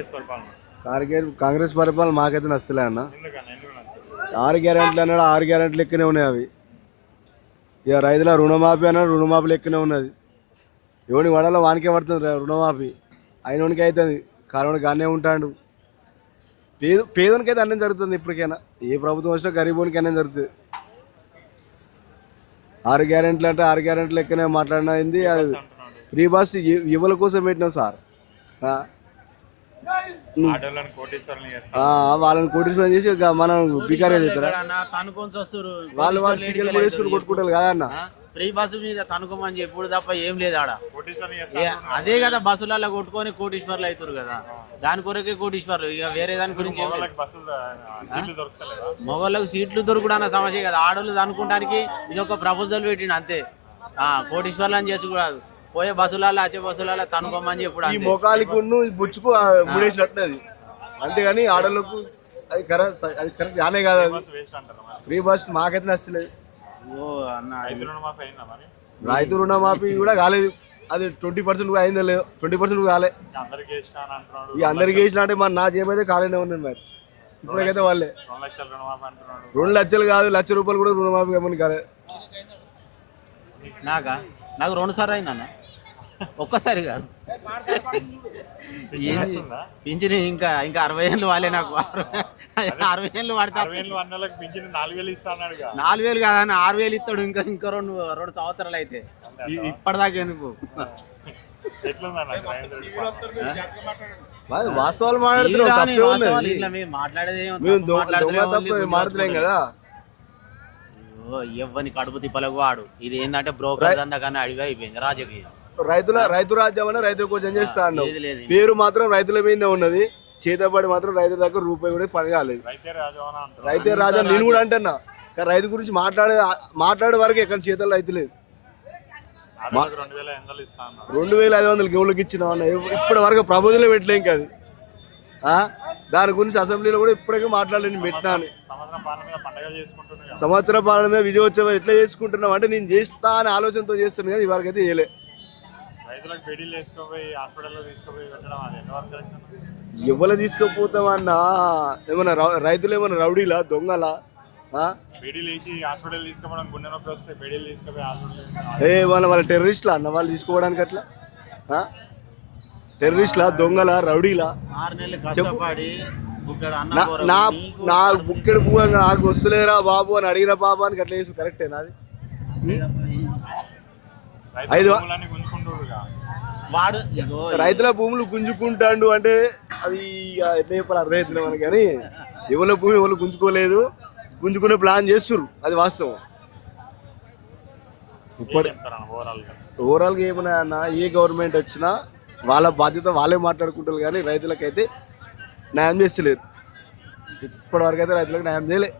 కాంగ్రెస్ పరిపాలన? కాంగ్రెస్ కాంగ్రెస్ పరిపాలన మాకైతే నచ్చలే అన్న. ఆరు గ్యారెంట్లు అన్నాడు ఆరు గ్యారెంట్లు లెక్కనే ఉన్నాయి అవి. ఇక రైతుల రుణమాఫీ అన్నాడు రుణమాఫీ లెక్కనే ఉన్నది. ఎవని వడలో వానికే పడుతుంది రుణమాఫీ. అయినోనికి అవుతుంది కారణం గానే ఉంటాడు. పేద పేదోనికి అయితే అన్నం జరుగుతుంది ఇప్పటికైనా. ఏ ప్రభుత్వం వచ్చినా గరీబోనికి అన్నం జరుగుతుంది. ఆరు గ్యారెంట్లు అంటే ఆరు గ్యారెంట్లు లెక్కనే మాట్లాడినది అది ఫ్రీ బస్ యువల కోసం పెట్టినాం సార్ ఆ, ఆటోలను కోటేశ్వరులు ఆ, చేస్తారు వాళ్ళని కోటీశ్వరం చేసి ఇక మనం బికారే వస్తారు వాళ్ళు వాళ్ళు కూడా వేసుకుని కొట్టుకుంటారు కదా అన్న. ఫ్రీ బస్సు మీద తనుకోమని చెప్పుడు తప్ప ఏం లేదు ఆడ. అదే కదా బస్సులలో కొట్టుకొని కోటీశ్వర్లు అవుతారు కదా. దాని కొరకే కోటీశ్వర్లు. ఇక వేరే దాని గురించి ఆ, సీట్లు దొరకలేదా మగవాళ్ళకి సీట్లు దొరుకుడు సమస్య కదా. ఆడోళ్ళు అనుకోవడానికి ఇది ఒక ప్రపోజల్ పెట్టిండు అంతే. ఆ కోటీశ్వర్లు అని చేసుకోకూడదు పోయే బస్సులలో వచ్చే బస్సులలో తనుకోమని చెప్పుడు ఈ ఈ బుచ్చుకు ఆ, ముడేసినట్టు అది. అంతేగాని ఆడోళ్ళకు అది కరెక్ట్ అది కరెక్ట్ కానే కాదు అది. బస్సు వేస్ట్ అంటారు మరి ఫ్రీ బస్ మాకైతే నచ్చలేదు. ఓ అన్న రైతు రుణమాఫీ మరి? కూడా కాలేదు. అది ట్వంటీ పర్సెంట్ కూడా అయిందో లేదు. ట్వంటీ పర్సెంట్ కాలే. ఇంకా అందరికి వేసినా అని అంటున్నాడు. ఈ అందరికి వేసిన అంటే మన నా జేబైతే కాలేనే ఉంది మరి. ఇప్పటికైతే వాళ్ళే. రెండు లక్షల రెండు కాదు లక్ష రూపాయలు కూడా రుణమాఫీ కమ్మని కాలే. నాకా? నాకు రెండు సార్లు అయిందన్న. ఒక్కసారి కాదు. ఏంది? పింఛన్ ఇంకా ఇంకా అరవై ఏళ్ళు వాళ్ళే నాకు. అరవై ఏళ్ళు పింఛన్ నాలుగు వేలు కాదన్న ఆరు వేలు ఇస్తాడు ఇంకా ఇంకా రెండు రెండు సంవత్సరాలు అయితే. ఇ- ఇప్పటిదాకా ఎందుకు? వాస్తవాలు మాట్లాడేది కదా. ఓ, ఎవ్వని కడుపు తిప్పలకు వాడు. ఇది ఏంటంటే బ్రోకర్ దందా కానీ అడివి అయిపోయింది రాజకీయం. రైతుల రైతు రాజ్యం అనే రైతుల కోసం చేస్తా అన్నావు. పేరు మాత్రం రైతుల మీదనే ఉన్నది. చేతబడి మాత్రం రైతుల దగ్గర రూపాయి కూడా పని కాలేదు. రైతే రైతే రాజా నేను కూడా అంటున్నా. కానీ రైతు గురించి మాట్లాడే మాట్లాడే వరకు ఎక్కడ చేతల్లో అయితే లేదు. రెండు వేల ఐదు వందలు గెవులకు ఇచ్చిన ఇప్పటి వరకు ప్రభుత్వంలో పెట్టలేం కాదు ఆ? దాని గురించి అసెంబ్లీలో కూడా ఇప్పటికే మాట్లాడలేని పెట్టినా అని. సంవత్సరం పాలన మీద విజయోత్సవం ఎట్లా చేసుకుంటున్నాం అంటే నేను చేస్తా అనే ఆలోచనతో చేస్తున్నాను కానీ ఇవరకు అయితే చేయలే. రైతులకు బెడీలు వేసుకోపోయి హాస్పిటల్లో తీసుకుపోయి పెట్టడం అది ఎంతవరకు కరెక్ట్ అన్న? ఎవరు తీసుకుపోతామన్నా? ఏమన్నా రైతులు ఏమన్నా రౌడీలా? దొంగలా? బెడీలు వేసి హాస్పిటల్ తీసుకోవడం గుండె నొప్పి వస్తే బెడీలు తీసుకుపోయి హాస్పిటల్ ఏ వాళ్ళ వాళ్ళ టెర్రరిస్ట్లా? అన్న వాళ్ళు తీసుకోవడానికి అట్లా? ఆ? టెర్రరిస్ట్లా? దొంగలా? రౌడీలా? నా బుక్కెడు పువ్వు నాకు వస్తులేరా బాబు అని అడిగిన పాపానికి అట్లా చేసు కరెక్టే నాది రైతు ఐదు- వాడు రైతుల భూములు గుంజుకుంటాడు అంటే అది ఇక ఎట్లా చెప్పాలి అర్థమవుతుంది మనకి. కానీ ఎవరి భూమి ఎవరు గుంజుకోలేదు. గుంజుకునే ప్లాన్ చేస్తుర్రు. అది వాస్తవం. ఇప్పటి చెప్తారన్న ఓవరాల్గా ఓవరాల్గా ఏమన్నా అన్న? ఏ గవర్నమెంట్ వచ్చినా వాళ్ళ బాధ్యత వాళ్ళే మాట్లాడుకుంటారు కానీ రైతులకైతే న్యాయం చేస్తలేరు. ఇప్పటి వరకు అయితే రైతులకు న్యాయం చేయలే.